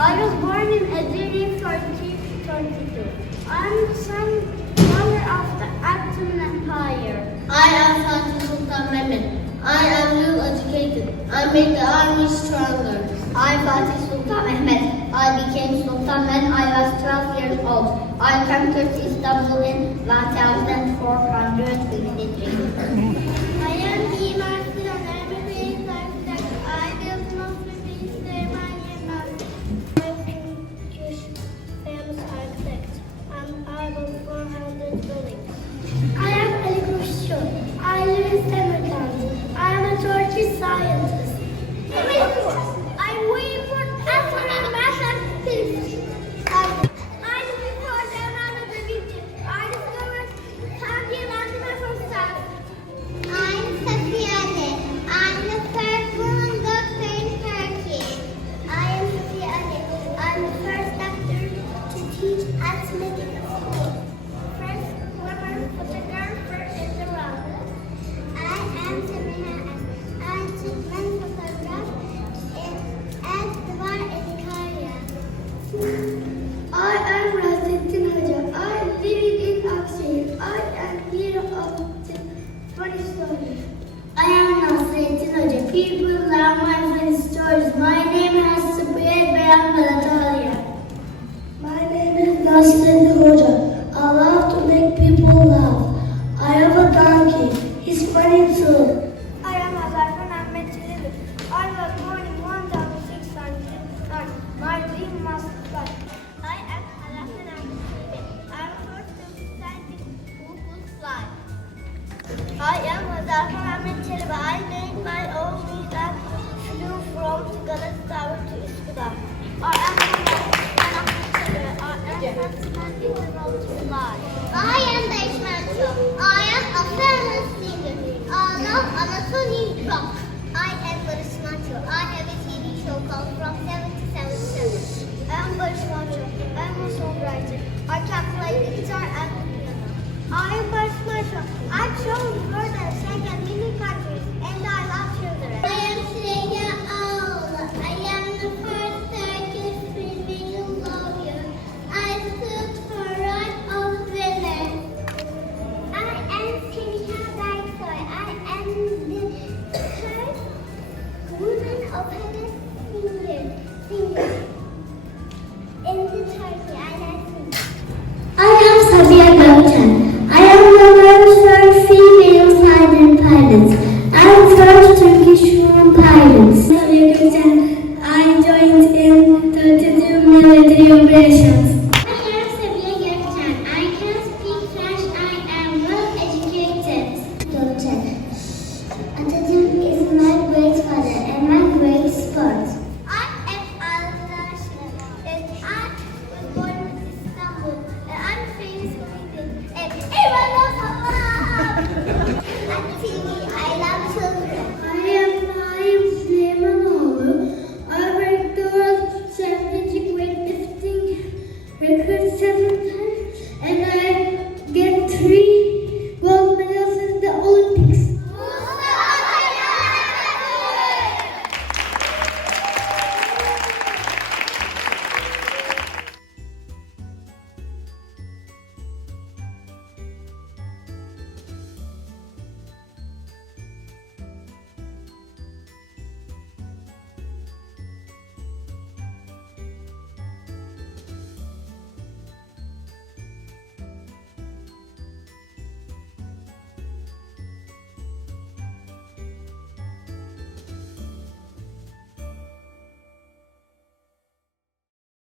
I was born in Edirne, 2022. I'm son daughter of the Ottoman Empire. I am Fatih Sultan Mehmet. I am well educated. I made the army stronger. I am Fatih Sultan Mehmet. I became Sultan when I was 12 years old. I conquered Istanbul in 1453. I am Mimar Sinan Emre'nin architect. I built most of these ceremonies. I'm Turkish famous architect. I built 400 buildings. I am Ali Kuşçu. I live in Samarkand. I am a Turkish scientist. I wait for astronaut mathematics. I discovered another video. I discovered canlandırmalar for stars. I'm Safiyane. I'm the first woman doctor in Turkey. I am Safiyane. I'm the first doctor to teach at medical school. First woman photographer in the world. I am Samiha. I took many photographs at the bar in Korea. I am Razettin Hoca. I live in Aksehir. I am hero of the funny stories. I am Nasrettin Hoca. People love my funny stories. My name has spread beyond Anatolia. My name is Nasrettin Hoca. I love to make people laugh. I have a donkey. He's funny too. I am Hazarfen Ahmet Çelebi. I was born in 1609. My dream was fly. I am Hazarfen Ahmet Çelebi. I am first to scientist who could fly. I am Hazarfen Ahmet Çelebi. I made my own wings and flew from Galata Tower to Üsküdar. I am Hazarfen Ahmet Çelebi. I am first man in the world to fly. I am Beşmenço. I am a famous singer. I love Anatoly rock. I am Barış Manço. I have a TV show called From 7 to 77. I am Barış Manço. I am a songwriter. I can play the guitar and the piano. I am Barış Manço. I travel the world and sang in many countries, and I love children. I am Süreyya Ağoğlu. I am the first Turkish criminal lawyer. I stood for right of women. I am Semiha Berksoy. I am the first woman opera singer.